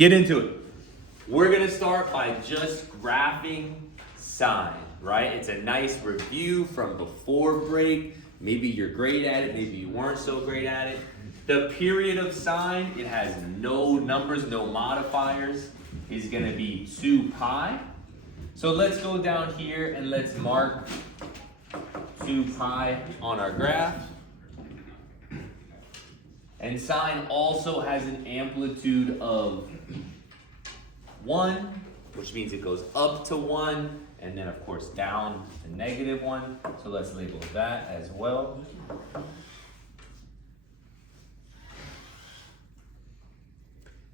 get into it. We're gonna start by just graphing sine, right? It's a nice review from before break. Maybe you're great at it, maybe you weren't so great at it. The period of sine, it has no numbers, no modifiers, is gonna be 2 pi. So let's go down here and let's mark 2 pi on our graph. And sine also has an amplitude of 1, which means it goes up to 1, and then of course down to -1. So let's label that as well.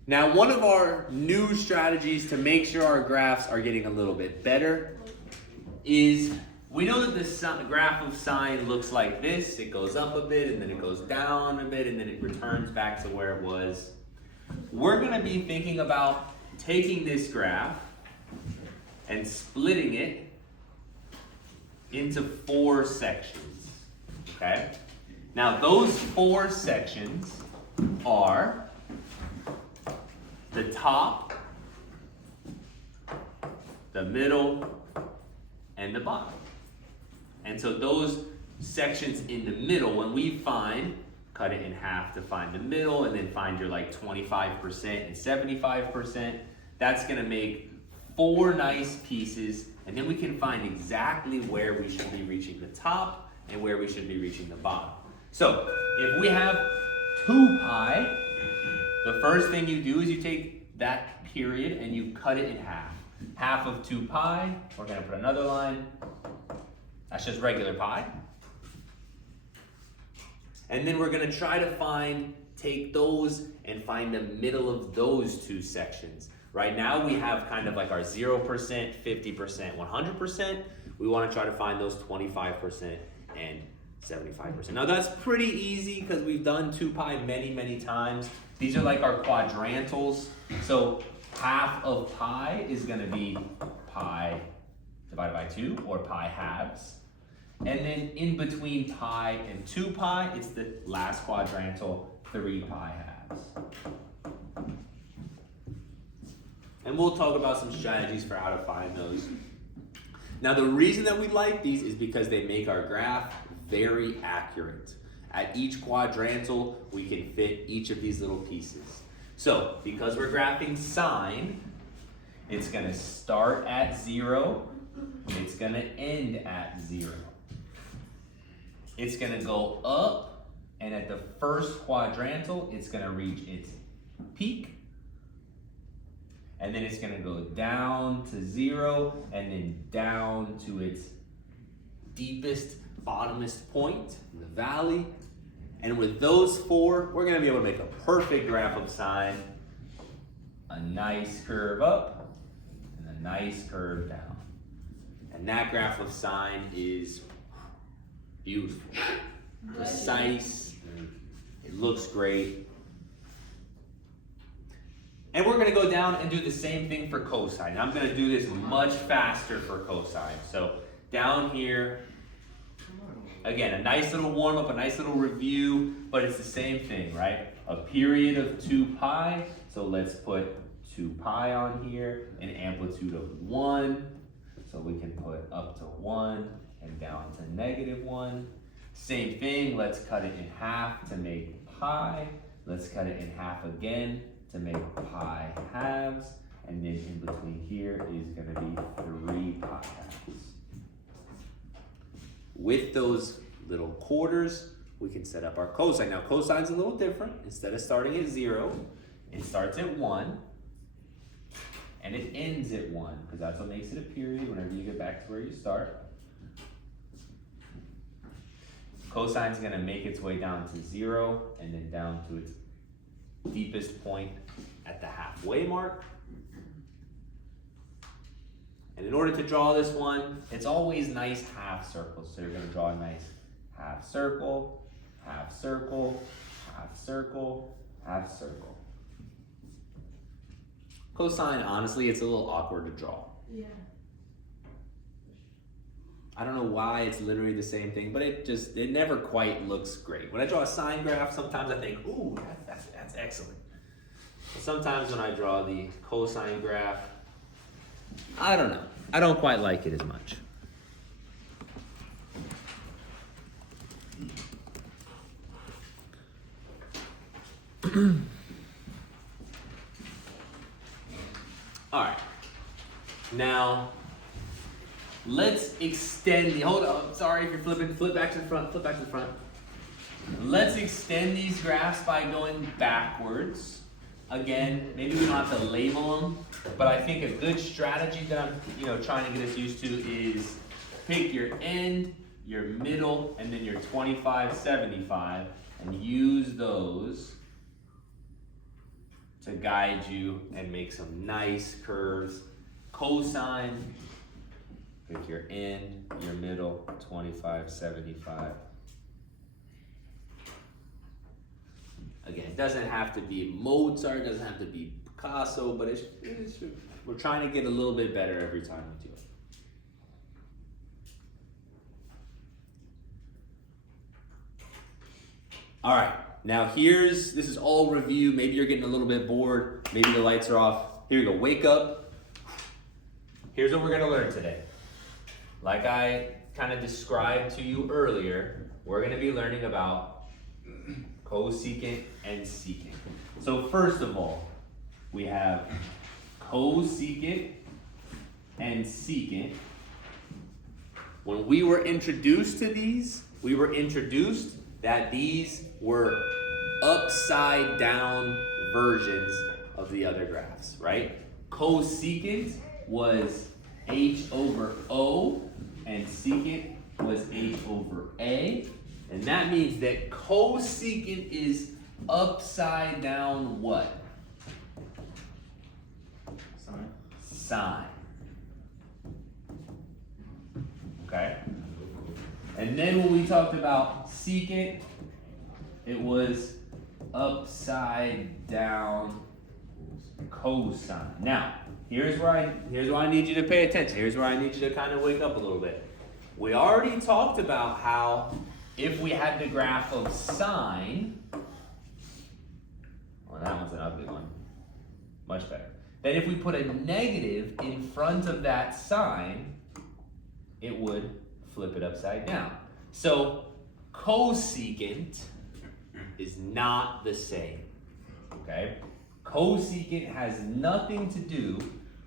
Now, one of our new strategies to make sure our graphs are getting a little bit better is we know that this graph of sine looks like this. It goes up a bit, and then it goes down a bit, and then it returns back to where it was. We're gonna be thinking about taking this graph and splitting it into 4 sections, okay? Now, those 4 sections are the top, the middle, and the bottom. And so those sections in the middle, when we cut it in half to find the middle, and then find your like 25% and 75%, that's gonna make 4 nice pieces, and then we can find exactly where we should be reaching the top and where we should be reaching the bottom. So if we have 2 pi, the first thing you do is you take that period and you cut it in half. Half of 2 pi, we're gonna put another line. That's just regular pi. And then we're gonna try to take those and find the middle of those 2 sections. Right now we have kind of like our 0%, 50%, 100%. We wanna try to find those 25% and 75%. Now that's pretty easy because we've done 2 pi many, many times. These are like our quadrantals. So half of pi is gonna be pi divided by 2, or pi halves. And then in between pi and 2 pi, it's the last quadrantal, 3 pi halves. And we'll talk about some strategies for how to find those. Now the reason that we like these is because they make our graph very accurate. At each quadrantal, we can fit each of these little pieces. So because we're graphing sine, it's gonna start at 0, it's gonna end at 0. It's gonna go up, and at the first quadrantal, it's gonna reach its peak, and then it's gonna go down to 0, and then down to its deepest, bottomest point in the valley. And with those 4, we're gonna be able to make a perfect graph of sine, a nice curve up, and a nice curve down. And that graph of sine is beautiful, precise, it looks great. And we're gonna go down and do the same thing for cosine. I'm gonna do this much faster for cosine. So down here, again, a nice little warm up, a nice little review, but it's the same thing, right? A period of 2 pi, so let's put 2 pi on here, an amplitude of 1, so we can put up to 1 and down to -1. Same thing, let's cut it in half to make pi. Let's cut it in half again to make pi halves, and then in between here is gonna be 3 pi halves. With those little quarters, we can set up our cosine. Now cosine's a little different. Instead of starting at 0, it starts at 1, and it ends at 1, because that's what makes it a period whenever you get back to where you start. Cosine's gonna make its way down to 0, and then down to its deepest point at the halfway mark. And in order to draw this one, it's always nice half circles. So you're gonna draw a nice half circle, half circle, half circle, half circle. Cosine, honestly, it's a little awkward to draw. Yeah. I don't know why it's literally the same thing, but it never quite looks great. When I draw a sine graph, sometimes I think, ooh, that's excellent. Sometimes when I draw the cosine graph, I don't know. I don't quite like it as much. All right. Now, let's extend the, hold on, sorry if you're flipping, flip back to the front, flip back to the front. Let's extend these graphs by going backwards. Again, maybe we don't have to label them, but I think a good strategy that I'm trying to get us used to is pick your end, your middle, and then your 25, 75, and use those to guide you and make some nice curves. Cosine, pick your end, your middle, 25, 75. Again, it doesn't have to be Mozart, it doesn't have to be Picasso, but we're trying to get a little bit better every time we do it. All right, now this is all review. Maybe you're getting a little bit bored. Maybe the lights are off. Here you go, wake up. Here's what we're gonna learn today. Like I kind of described to you earlier, we're gonna be learning about cosecant and secant. So first of all, we have cosecant and secant. When we were introduced to these, we were introduced that these were upside down versions of the other graphs, right? Cosecant was h over o, and secant was h over a. And that means that cosecant is upside down what? Sine. Sine. Okay? And then when we talked about secant, it was upside down cosine. Now, here's where I need you to pay attention. Here's where I need you to kind of wake up a little bit. We already talked about how if we had the graph of sine, well, that one's an ugly one. Much better. Then if we put a negative in front of that sine, it would flip it upside down. So cosecant is not the same, okay? Cosecant has nothing to do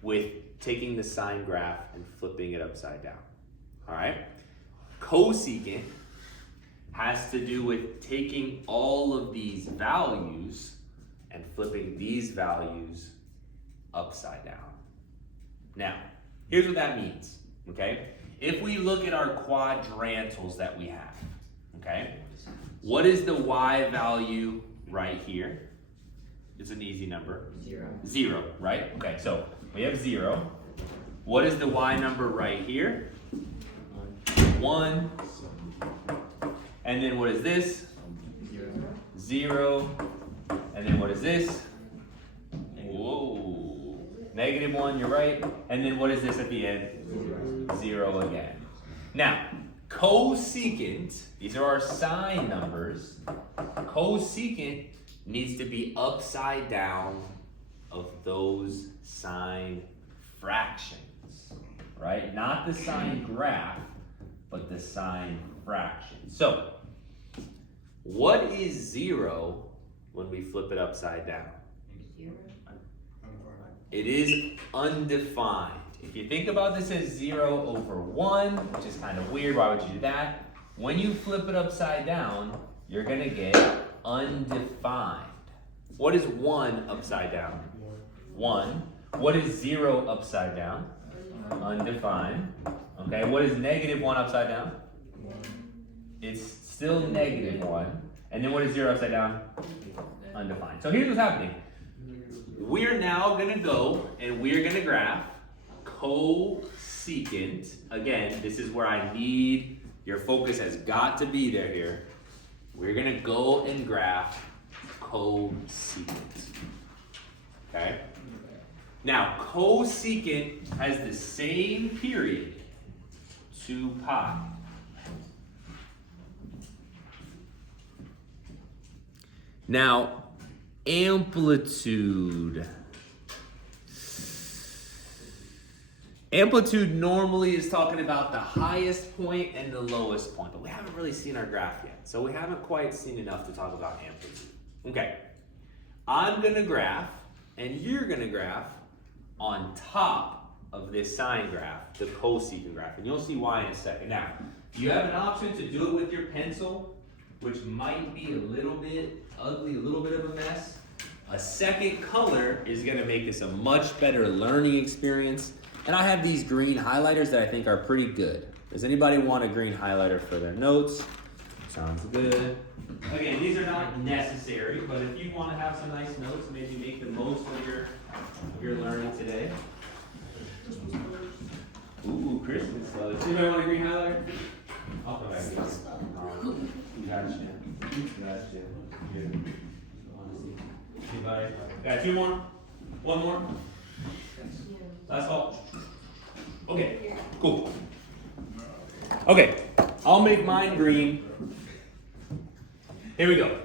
with taking the sine graph and flipping it upside down, all right? Cosecant has to do with taking all of these values and flipping these values upside down. Now, here's what that means, okay? If we look at our quadrantals that we have, okay? What is the y value right here? It's an easy number. 0. 0, right? Okay, so we have 0. What is the y number right here? 1. And then what is this? 0. And then what is this? Whoa. -1, you're right. And then what is this at the end? 0 again. Now, cosecant, these are our sine numbers. Cosecant needs to be upside down of those sine fractions, right? Not the sine graph, but the sine fraction. So, what is 0 when we flip it upside down? 0. It is undefined. If you think about this as 0 over 1, which is kind of weird, why would you do that? When you flip it upside down, you're going to get undefined. What is 1 upside down? 1. What is 0 upside down? Undefined. Okay, what is -1 upside down? It's still -1. And then what is 0 upside down? Undefined. So here's what's happening. We're now going to go and we're going to graph cosecant. Again, this is where I need your focus has got to be there here. We're going to go and graph cosecant. Okay? Now, cosecant has the same period, 2 pi. Now, amplitude. Amplitude normally is talking about the highest point and the lowest point, but we haven't really seen our graph yet. So we haven't quite seen enough to talk about amplitude. Okay, I'm gonna graph, and you're gonna graph on top of this sine graph, the cosecant graph, and you'll see why in a second. Now, you have an option to do it with your pencil, which might be a little bit ugly, a little bit of a mess. A second color is gonna make this a much better learning experience. And I have these green highlighters that I think are pretty good. Does anybody want a green highlighter for their notes? Sounds good. Again, these are not necessary, but if you want to have some nice notes, maybe make the most of your learning today. Ooh, Christmas colors. Does anybody want a green highlighter? I'll come back here. Gotcha. Here. Anybody? Got two more? One more? That's all. Okay, cool. Okay, I'll make mine green. Here we go.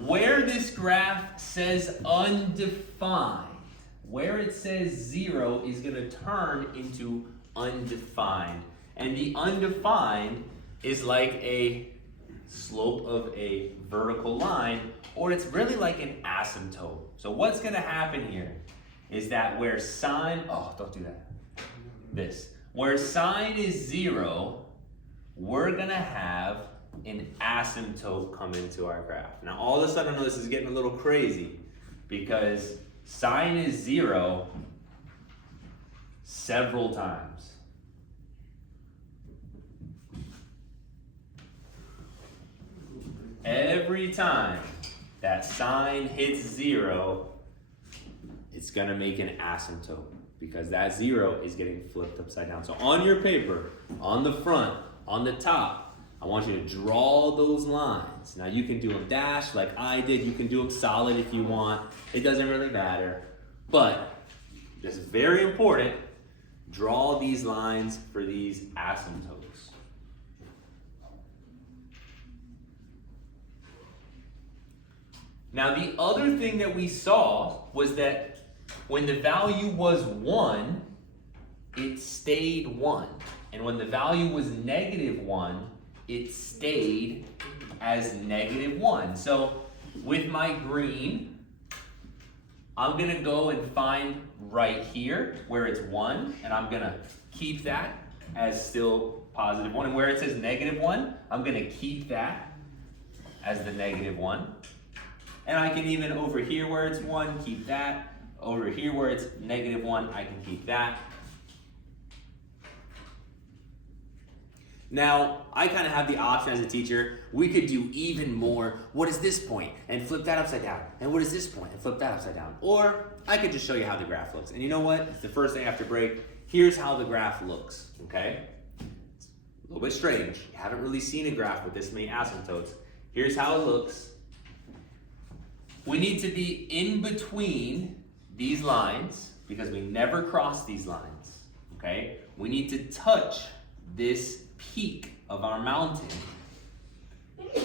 Where this graph says undefined, where it says 0 is going to turn into undefined. And the undefined is like a slope of a vertical line, or it's really like an asymptote. So what's going to happen here is that where sine, oh, don't do that. Where sine is 0, we're gonna have an asymptote come into our graph. Now all of a sudden I know this is getting a little crazy because sine is 0 several times. Every time that sine hits 0, it's gonna make an asymptote because that 0 is getting flipped upside down. So on your paper, on the front, on the top, I want you to draw those lines. Now you can do them dashed like I did. You can do them solid if you want. It doesn't really matter. But this is very important. Draw these lines for these asymptotes. Now the other thing that we saw was that when the value was 1, it stayed 1. And when the value was -1, it stayed as -1. So with my green, I'm gonna go and find right here where it's 1, and I'm gonna keep that as still +1. And where it says -1, I'm gonna keep that as the -1. And I can even over here where it's 1, keep that. Over here where it's -1, I can keep that. Now, I kind of have the option as a teacher. We could do even more. What is this point? And flip that upside down. And what is this point? And flip that upside down. Or I could just show you how the graph looks. And you know what? It's the first thing after break. Here's how the graph looks, okay? It's a little bit strange. You haven't really seen a graph with this many asymptotes. Here's how it looks. We need to be in between these lines because we never cross these lines, okay? We need to touch this peak of our mountain,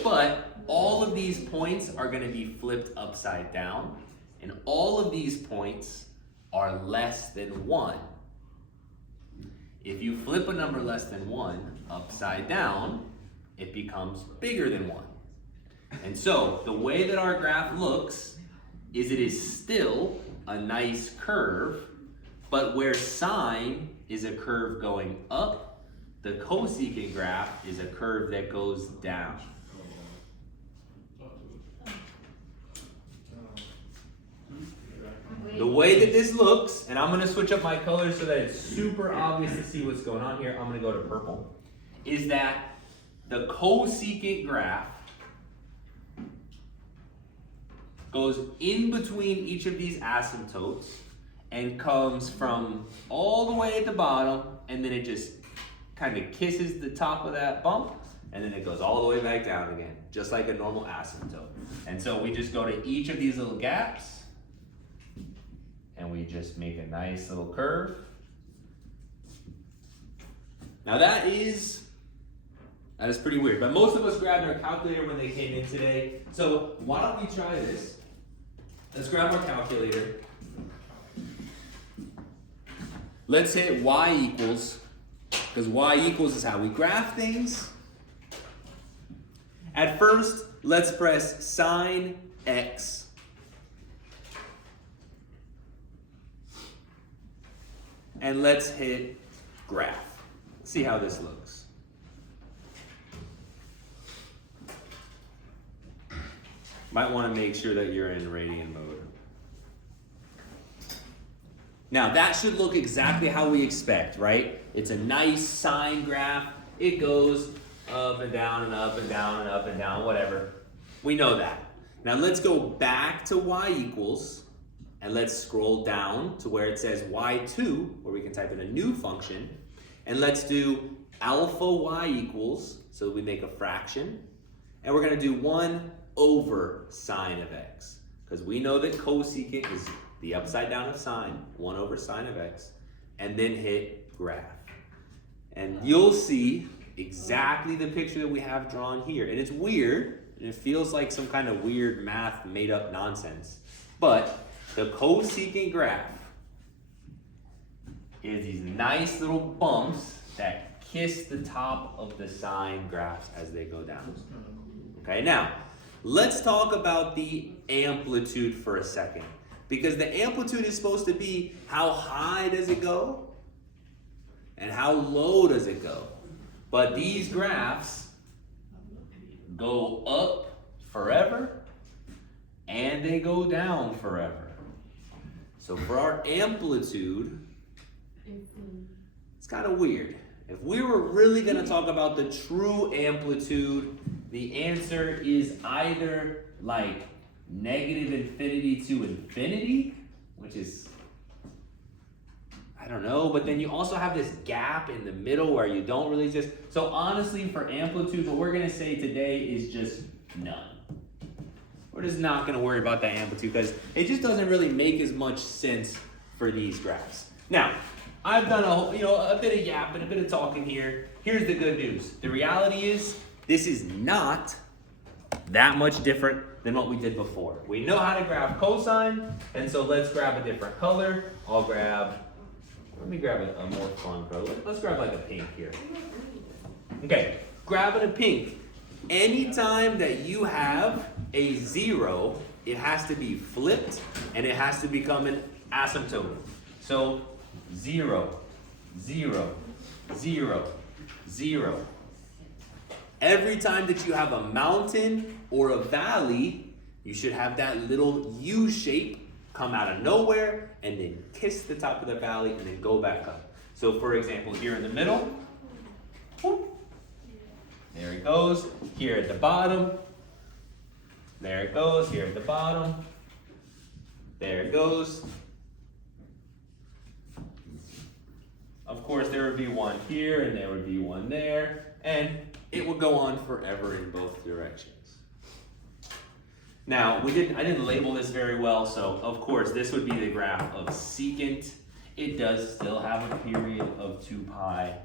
but all of these points are going to be flipped upside down, and all of these points are less than 1. If you flip a number less than 1 upside down, it becomes bigger than 1. And so the way that our graph looks is it is still a nice curve, but where sine is a curve going up, the cosecant graph is a curve that goes down. The way that this looks, and I'm going to switch up my colors so that it's super obvious to see what's going on here. I'm going to go to purple. Is that the cosecant graph goes in between each of these asymptotes and comes from all the way at the bottom, and then it just kind of kisses the top of that bump, and then it goes all the way back down again, just like a normal asymptote. And so we just go to each of these little gaps, and we just make a nice little curve. Now that is pretty weird, but most of us grabbed our calculator when they came in today. So why don't we try this? Let's grab our calculator. Let's hit y equals, because y equals is how we graph things. At first, let's press sine x. And let's hit graph. See how this looks. Might want to make sure that you're in radian mode. Now that should look exactly how we expect, right? It's a nice sine graph. It goes up and down and up and down and up and down, whatever. We know that. Now let's go back to y equals, and let's scroll down to where it says y2, where we can type in a new function, and let's do alpha y equals, so we make a fraction, and we're gonna do 1 over sine of x, because we know that cosecant is the upside down of sine, 1 over sine of x, and then hit graph. And you'll see exactly the picture that we have drawn here. And it's weird, and it feels like some kind of weird math made up nonsense. But the cosecant graph is these nice little bumps that kiss the top of the sine graphs as they go down. Okay, now, let's talk about the amplitude for a second. Because the amplitude is supposed to be how high does it go and how low does it go. But these graphs go up forever and they go down forever. So for our amplitude, it's kind of weird. If we were really going to talk about the true amplitude, the answer is either like negative infinity to infinity, which is, I don't know, but then you also have this gap in the middle where you don't really just, so honestly for amplitude, what we're gonna say today is just none. We're just not gonna worry about that amplitude because it just doesn't really make as much sense for these graphs. Now, I've done a bit of yapping, a bit of talking here. Here's the good news. The reality is, this is not that much different than what we did before. We know how to graph cosine, and so let's grab a different color. Let me grab a more fun color. Let's grab like a pink here. Okay, grabbing a pink. Anytime that you have a 0, it has to be flipped, and it has to become an asymptote. So 0, 0, 0, 0. Every time that you have a mountain or a valley, you should have that little U shape come out of nowhere and then kiss the top of the valley and then go back up. So for example, here in the middle, whoop, there it goes. Here at the bottom, there it goes. Here at the bottom, there it goes. Of course, there would be one here and there would be one there, and it would go on forever in both directions. Now, I didn't label this very well, so of course this would be the graph of secant. It does still have a period of 2 pi,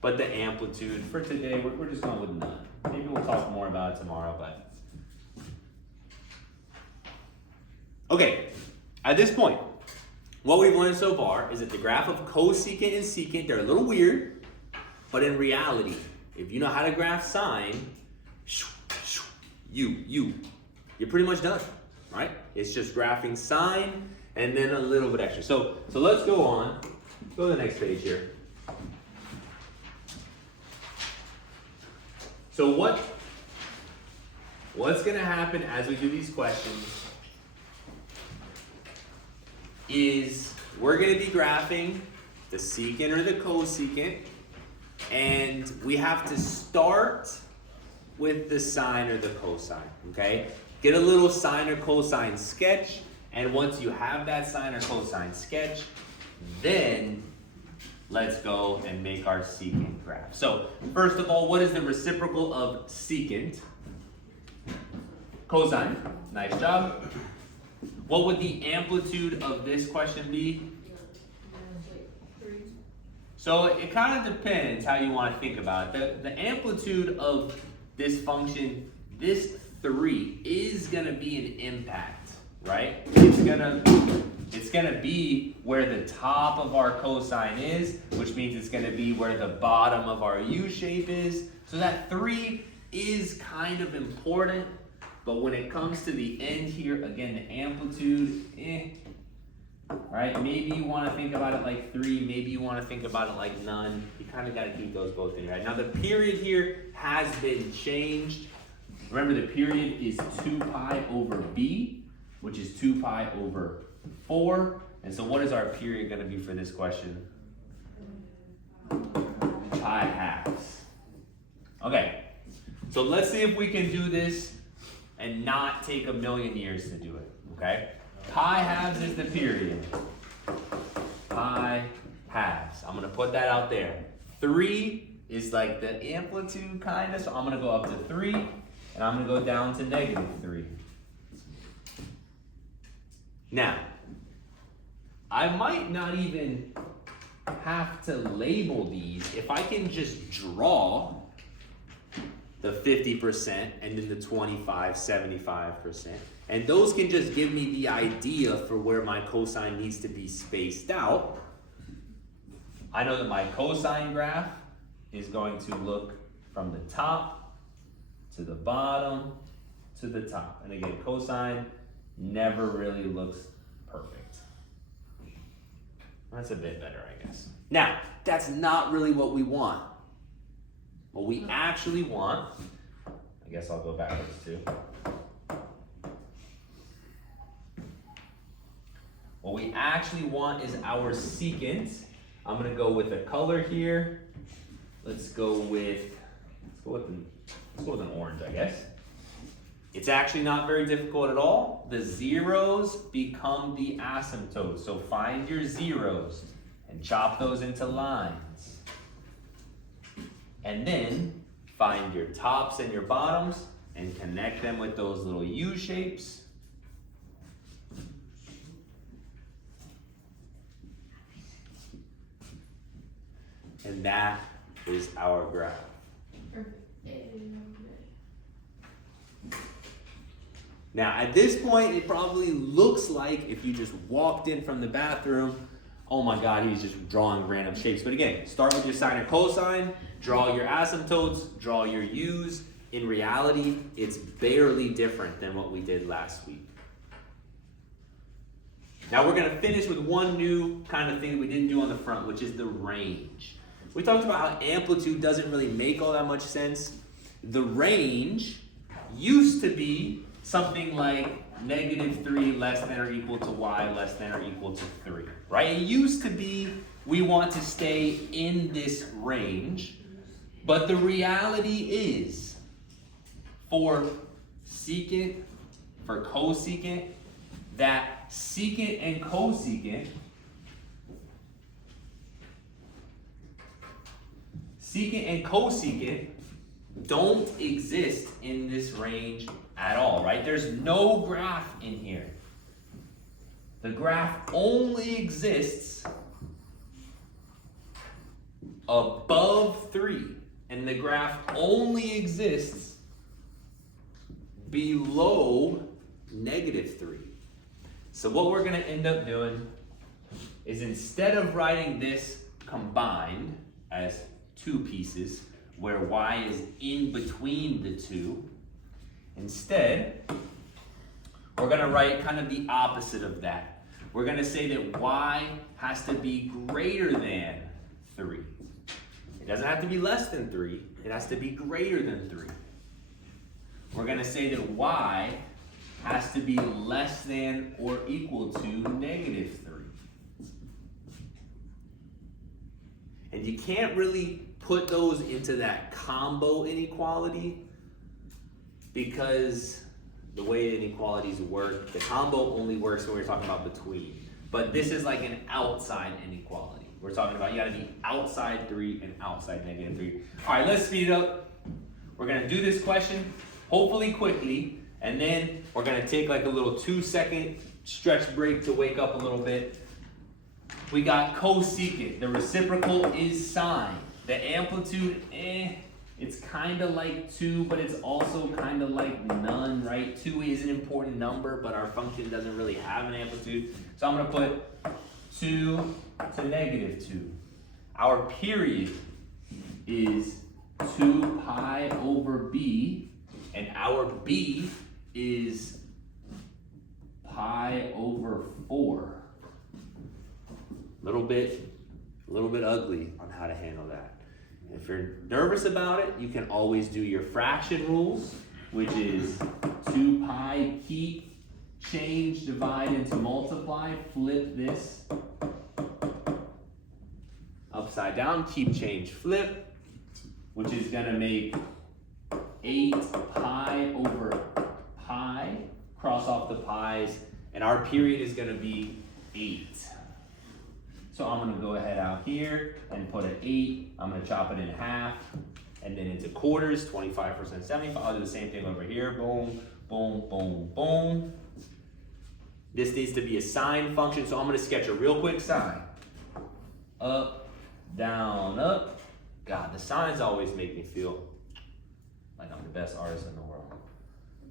but the amplitude for today, we're just going with none. Maybe we'll talk more about it tomorrow, but. Okay, at this point, what we've learned so far is that the graph of cosecant and secant, they're a little weird, but in reality, if you know how to graph sine, you're pretty much done, right? It's just graphing sine and then a little bit extra. So let's go on. Go to the next page here. So what's going to happen as we do these questions is we're going to be graphing the secant or the cosecant, and we have to start with the sine or the cosine, okay? Get a little sine or cosine sketch, and once you have that sine or cosine sketch, then let's go and make our secant graph. So first of all, what is the reciprocal of secant? Cosine. Nice job. What would the amplitude of this question be? So it kind of depends how you want to think about it. The amplitude of this function, this 3, is going to be an impact. right? It's gonna be where the top of our cosine is, which means it's gonna be where the bottom of our U shape is. So that 3 is kind of important, but when it comes to the end here, again, the amplitude, right? Maybe you wanna think about it like 3, maybe you wanna think about it like none. You kind of gotta keep those both in, right? Now the period here has been changed. Remember the period is 2 pi over b, which is 2 pi over 4. And so what is our period gonna be for this question? Pi halves. Okay, so let's see if we can do this and not take a million years to do it, okay? Pi halves is the period. Pi halves. I'm gonna put that out there. 3 is like the amplitude kind of, so I'm gonna go up to 3 and I'm gonna go down to -3. Now, I might not even have to label these if I can just draw the 50% and then the 25, 75%. And those can just give me the idea for where my cosine needs to be spaced out. I know that my cosine graph is going to look from the top to the bottom to the top. And again, cosine never really looks perfect. That's a bit better, I guess. Now, that's not really what we want. What we actually want, I guess I'll go backwards too. What we actually want is our secant. I'm gonna go with a color here. Let's go with an orange, I guess. It's actually not very difficult at all. The zeros become the asymptotes. So find your zeros and chop those into lines. And then find your tops and your bottoms and connect them with those little U shapes. And that is our graph. Perfect. Now, at this point, it probably looks like if you just walked in from the bathroom, oh my God, he's just drawing random shapes. But again, start with your sine or cosine, draw your asymptotes, draw your U's. In reality, it's barely different than what we did last week. Now we're gonna finish with one new kind of thing that we didn't do on the front, which is the range. We talked about how amplitude doesn't really make all that much sense. The range used to be something like -3 less than or equal to y less than or equal to 3, right? It used to be we want to stay in this range, but the reality is for secant, for cosecant, that secant and cosecant don't exist in this range at all, right? There's no graph in here. The graph only exists above 3, and the graph only exists below -3. So what we're gonna end up doing is instead of writing this combined as 2 pieces, where y is in between the 2, instead, we're gonna write kind of the opposite of that. We're gonna say that y has to be greater than 3. It doesn't have to be less than 3, it has to be greater than 3. We're gonna say that y has to be less than or equal to -3. And you can't really put those into that combo inequality because the way inequalities work, the combo only works when we're talking about between. But this is like an outside inequality. We're talking about you gotta be outside 3 and outside -3. All right, let's speed it up. We're gonna do this question, hopefully quickly, and then we're gonna take like a little 2-second stretch break to wake up a little bit. We got cosecant, the reciprocal is sine. The amplitude, It's kind of like 2, but it's also kind of like none, right? 2 is an important number, but our function doesn't really have an amplitude. So I'm going to put 2 to negative 2. Our period is 2 pi over b, and our b is pi over 4. Little bit ugly on how to handle that. If you're nervous about it, you can always do your fraction rules, which is 2 pi, keep, change, divide into multiply, flip this upside down, keep, change, flip, which is gonna make 8 pi over pi, cross off the pi's, and our period is gonna be 8. So I'm gonna go ahead out here and put an 8. I'm gonna chop it in half and then into quarters, 25%, 75. I'll do the same thing over here. Boom, boom, boom, boom. This needs to be a sine function, so I'm gonna sketch a real quick sine. Up, down, up. God, the signs always make me feel like I'm the best artist in the world.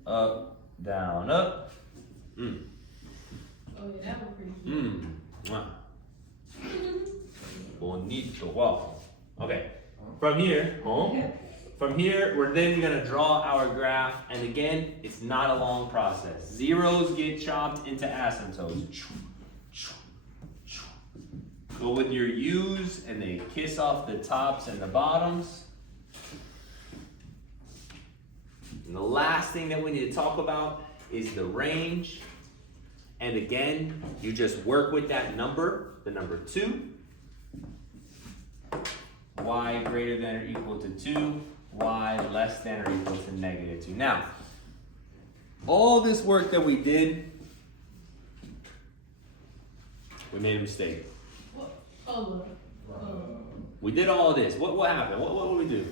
Up, down, up. Oh yeah, that was pretty cute. Bonito. Wow. Okay. From here, we're then gonna draw our graph, and again, it's not a long process. Zeros get chopped into asymptotes. Go with your U's, and they kiss off the tops and the bottoms. And the last thing that we need to talk about is the range. And again, you just work with that number, the number 2. Y greater than or equal to 2, y less than or equal to negative 2. Now, all this work that we did, we made a mistake. We did all of this. What happened? What did we do?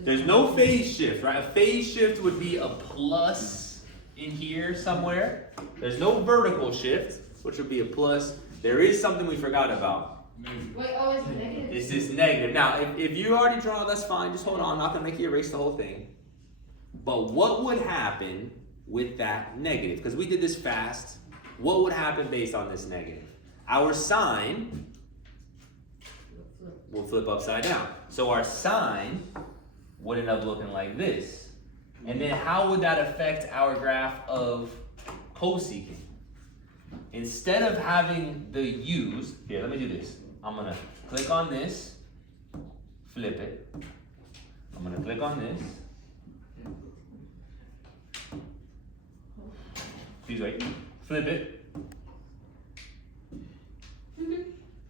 There's no phase shift, right? A phase shift would be a plus in here somewhere. There's no vertical shift, which would be a plus. There is something we forgot about. Wait, oh, it's negative. It's this negative. Now, if you already draw, that's fine. Just hold on. I'm not going to make you erase the whole thing. But what would happen with that negative? Because we did this fast. What would happen based on this negative? Our sign will flip upside down. So our sign would end up looking like this. And then how would that affect our graph of cosecant? Instead of having the u's, here, let me do this. I'm gonna click on this, flip it. I'm gonna click on this. Please wait, flip it.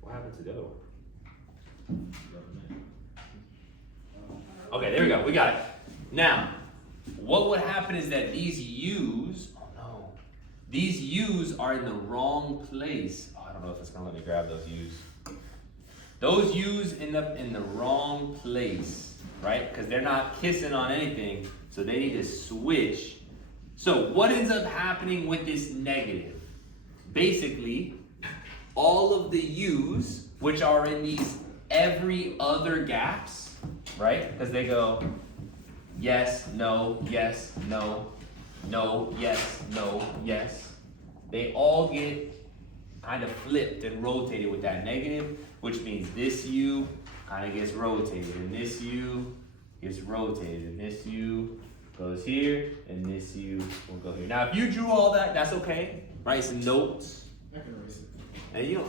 What happened to go? Okay, there we go, we got it. Now, what would happen is that these u's, oh no, these u's are in the wrong place. Oh, I don't know if it's gonna let me grab those u's. Those u's end up in the wrong place, right? Because they're not kissing on anything, so they need to switch. So what ends up happening with this negative? Basically, all of the u's, which are in these every other gaps, right? Because they go yes, no, yes, no, no, yes, no, yes. They all get kind of flipped and rotated with that negative, which means this U kind of gets rotated, and this U gets rotated, and this U goes here, and this U will go here. Now, if you drew all that, that's okay. Write some notes. I can erase it. And you don't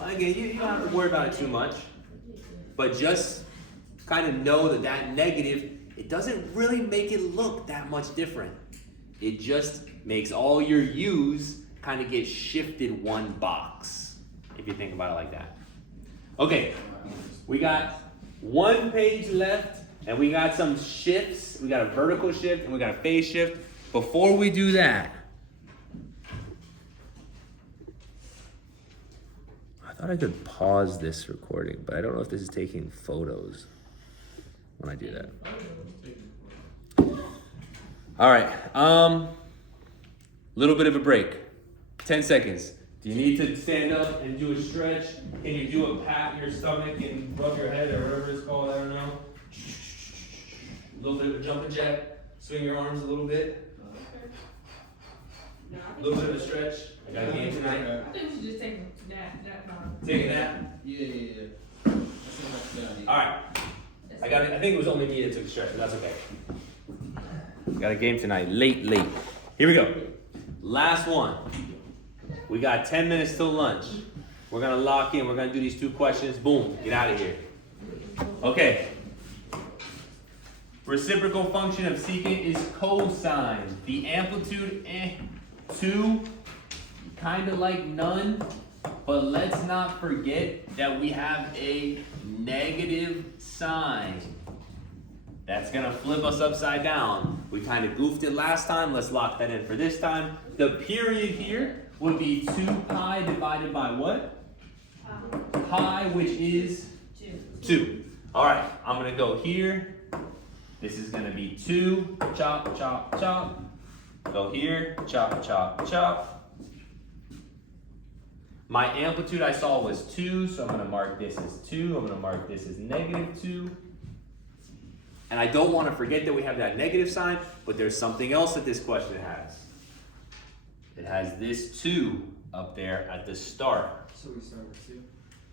have to worry about it too much. But just kind of know that that negative, it doesn't really make it look that much different. It just makes all your U's kind of get shifted one box, if you think about it like that. Okay, we got one page left, and we got some shifts. We got a vertical shift, and we got a phase shift. Before we do that, I thought I could pause this recording, but I don't know if this is taking photos when I do that. All right, little bit of a break. 10 seconds. Do you need to stand up and do a stretch? Can you do a pat in your stomach and rub your head or whatever it's called? I don't know. A little bit of a jumping jack. Swing your arms a little bit. A little bit of a stretch. I got a game tonight. I think we should just take that part. Take a nap. Yeah. All right. I think it was only me that took a stretch, but that's okay. Got a game tonight. Late. Here we go. Last one. We got 10 minutes till lunch. We're gonna lock in. We're gonna do these 2 questions. Boom. Get out of here. Okay. Reciprocal function of secant is cosine. The amplitude, 2, kind of like none. But let's not forget that we have a negative sign. That's gonna flip us upside down. We kind of goofed it last time. Let's lock that in for this time. The period here would be 2 pi divided by what? Pi, which is 2. All right, I'm gonna go here. This is gonna be 2, chop, chop, chop. Go here, chop, chop, chop. My amplitude I saw was 2, so I'm gonna mark this as 2. I'm gonna mark this as negative 2. And I don't wanna forget that we have that negative sign, but there's something else that this question has. It has this 2 up there at the start. So we start with 2.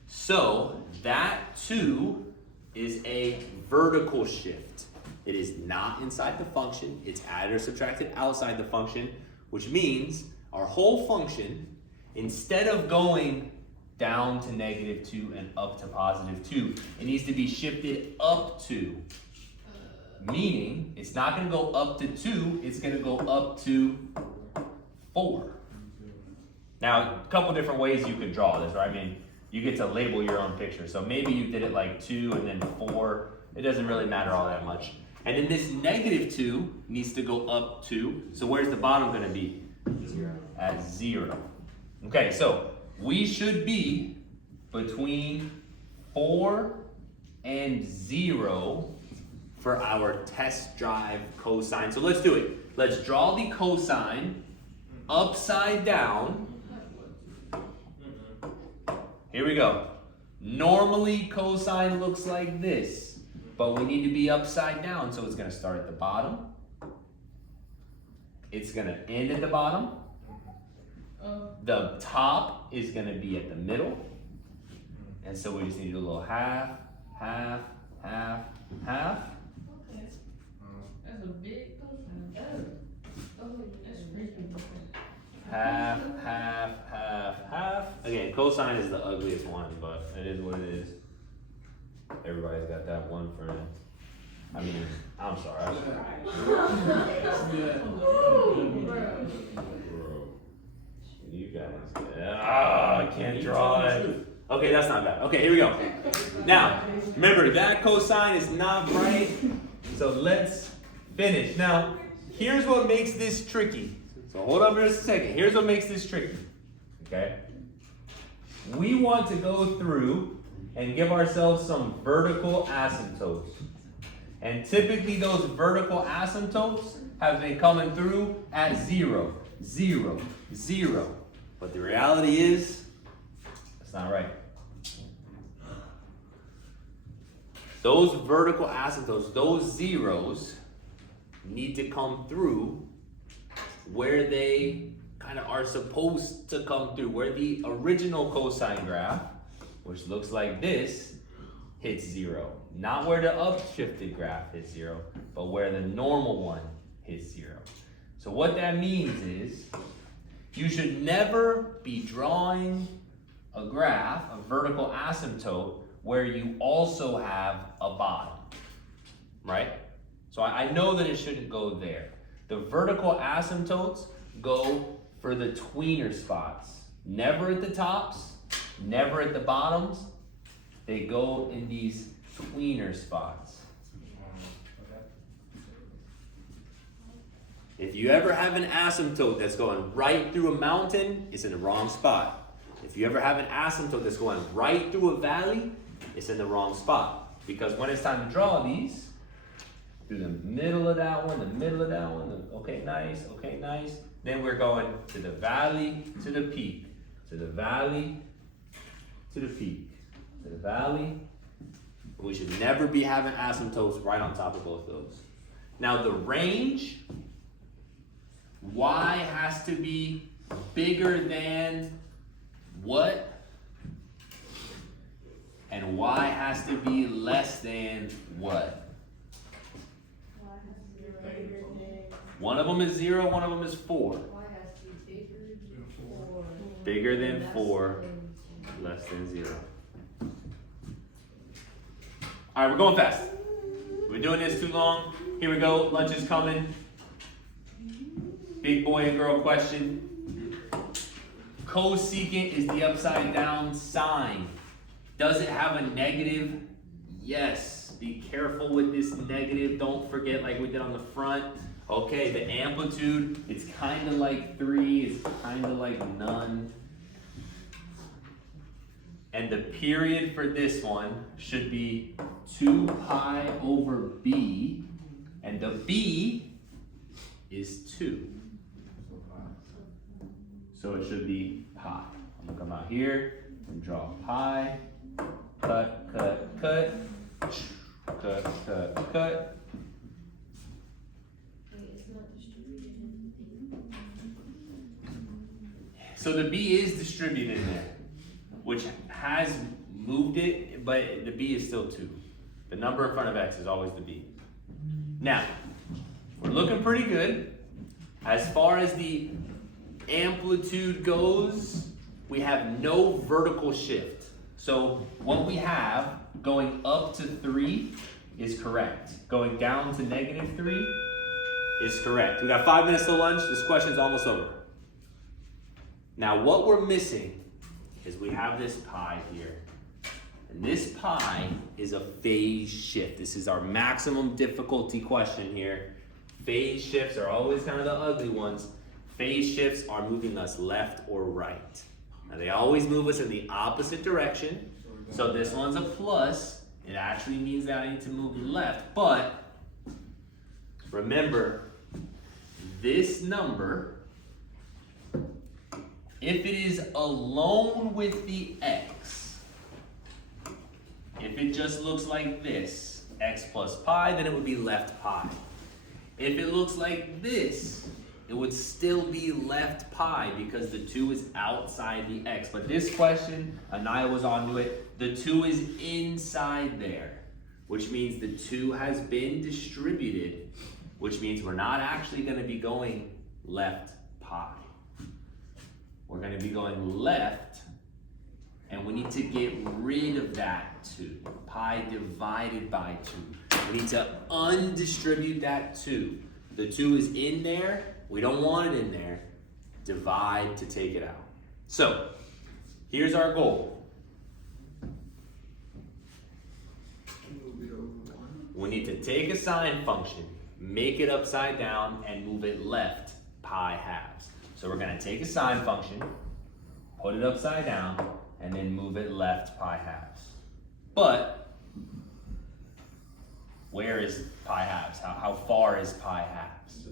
So that 2 is a vertical shift. It is not inside the function. It's added or subtracted outside the function, which means our whole function, instead of going down to negative 2 and up to positive 2, it needs to be shifted up 2. Meaning, it's not gonna go up to 2, it's gonna go up to 4. Now, a couple different ways you could draw this, right? I mean, you get to label your own picture. So maybe you did it like 2 and then 4. It doesn't really matter all that much. And then this negative 2 needs to go up 2. So where's the bottom gonna be? 0. At 0. Okay, so we should be between 4 and 0 for our test drive cosine. So let's do it. Let's draw the cosine upside down. Here we go. Normally cosine looks like this, but we need to be upside down, so it's gonna start at the bottom. It's gonna end at the bottom. The top is gonna be at the middle. And so we just need to do a little half, half, half, half. Okay. That's a big cosine. Oh, that's freaking different. Half, half, half, half. Again, cosine is the ugliest one, but it is what it is. Everybody's got that one for them. I mean, I'm sorry. You guys, I can't draw it. Okay, that's not bad. Okay, here we go. Now, remember, that cosine is not right, so let's finish. Now, here's what makes this tricky. So hold on for just a second. Here's what makes this tricky, okay? We want to go through and give ourselves some vertical asymptotes. And typically those vertical asymptotes have been coming through at 0, 0, 0. But the reality is, that's not right. Those vertical asymptotes, those zeros, need to come through where they kind of are supposed to come through, where the original cosine graph, which looks like this, hits 0. Not where the upshifted graph hits 0, but where the normal one hits 0. So what that means is, you should never be drawing a graph, a vertical asymptote, where you also have a bottom, right? So I know that it shouldn't go there. The vertical asymptotes go for the tweener spots. Never at the tops, never at the bottoms. They go in these tweener spots. If you ever have an asymptote that's going right through a mountain, it's in the wrong spot. If you ever have an asymptote that's going right through a valley, it's in the wrong spot. Because when it's time to draw these, through the middle of that one, the middle of that one, okay, nice, okay, nice. Then we're going to the valley, to the peak. to the valley, to the peak, to the valley. We should never be having asymptotes right on top of both those. Now the range, y has to be bigger than what? And y has to be less than what? One of them is 0, one of them is 4. Bigger than 4, less than 0. All right, we're going fast. We're doing this too long. Here we go, lunch is coming. Big boy and girl question. Cosecant is the upside down sign. Does it have a negative? Yes. Be careful with this negative. Don't forget, like we did on the front. Okay, the amplitude, it's kind of like 3, it's kind of like none. And the period for this one should be 2 pi over b, and the b is 2. So it should be pi. I'm gonna come out here and draw pi, cut, cut, cut, cut, cut, cut. So the b is distributed in there, which has moved it, but the b is still 2. The number in front of x is always the b. Now, we're looking pretty good. As far as the amplitude goes, we have no vertical shift. So what we have going up to 3 is correct. Going down to -3 is correct. We got 5 minutes to lunch. This question's almost over. Now what we're missing is we have this pi here. And this pi is a phase shift. This is our maximum difficulty question here. Phase shifts are always kind of the ugly ones. Phase shifts are moving us left or right. Now they always move us in the opposite direction. So this one's a plus. It actually means that I need to move left. But remember, this number, if it is alone with the x, if it just looks like this, x plus pi, then it would be left pi. If it looks like this, it would still be left pi because the 2 is outside the x. But this question, Anaya was onto it, the 2 is inside there, which means the 2 has been distributed, which means we're not actually going to be going left pi. We're going to be going left, and we need to get rid of that 2. Pi divided by 2. We need to undistribute that 2. The 2 is in there. We don't want it in there. Divide to take it out. So, here's our goal. We need to take a sine function, make it upside down, and move it left pi halves. So we're going to take a sine function, put it upside down, and then move it left pi halves. But where is pi halves? How far is pi halves?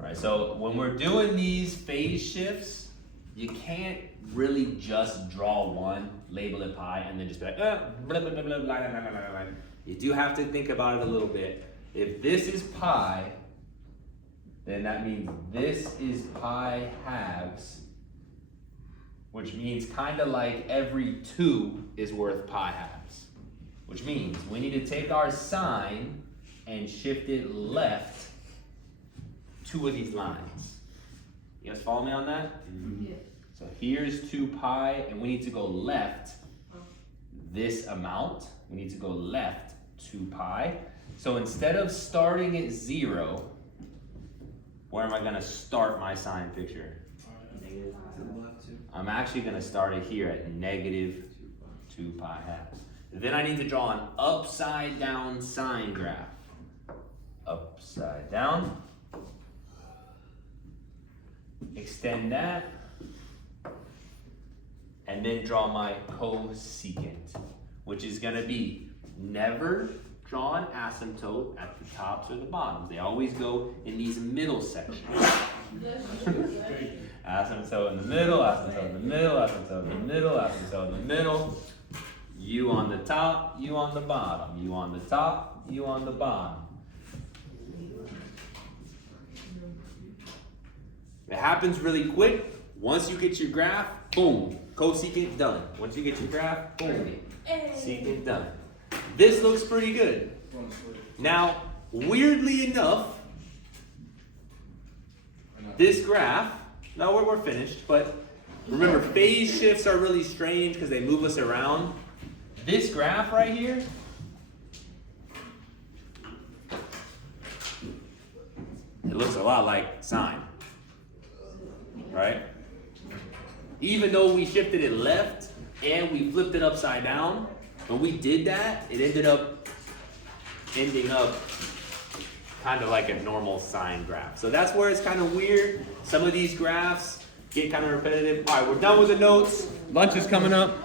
All right, so when we're doing these phase shifts, you can't really just draw one, label it pi, and then just be like, blah, blah, blah, blah, blah, blah, blah, blah, blah. You do have to think about it a little bit. If this is pi, then that means this is pi halves, which means kind of like every 2 is worth pi halves, which means we need to take our sine and shift it left 2 of these lines. You guys follow me on that? Yeah. So here's 2 pi, and we need to go left this amount. We need to go left 2 pi. So instead of starting at 0, where am I going to start my sine picture? I'm actually going to start it here at -2 pi halves. Then I need to draw an upside down sine graph. Upside down. Extend that. And then draw my cosecant, which is going to be never draw an asymptote at the tops or the bottoms. They always go in these middle sections. asymptote in the middle, asymptote in the middle, asymptote in the middle, asymptote in the middle. You on the top, you on the bottom. You on the top, you on the bottom. It happens really quick. Once you get your graph, boom, cosecant done. Once you get your graph, boom, secant done. This looks pretty good. Now, weirdly enough, this graph, no, we're finished, but remember, phase shifts are really strange because they move us around. This graph right here, it looks a lot like sine, right? Even though we shifted it left and we flipped it upside down, when we did that, it ended up kind of like a normal sine graph. So that's where it's kind of weird. Some of these graphs get kind of repetitive. All right, we're done with the notes. Lunch is coming up.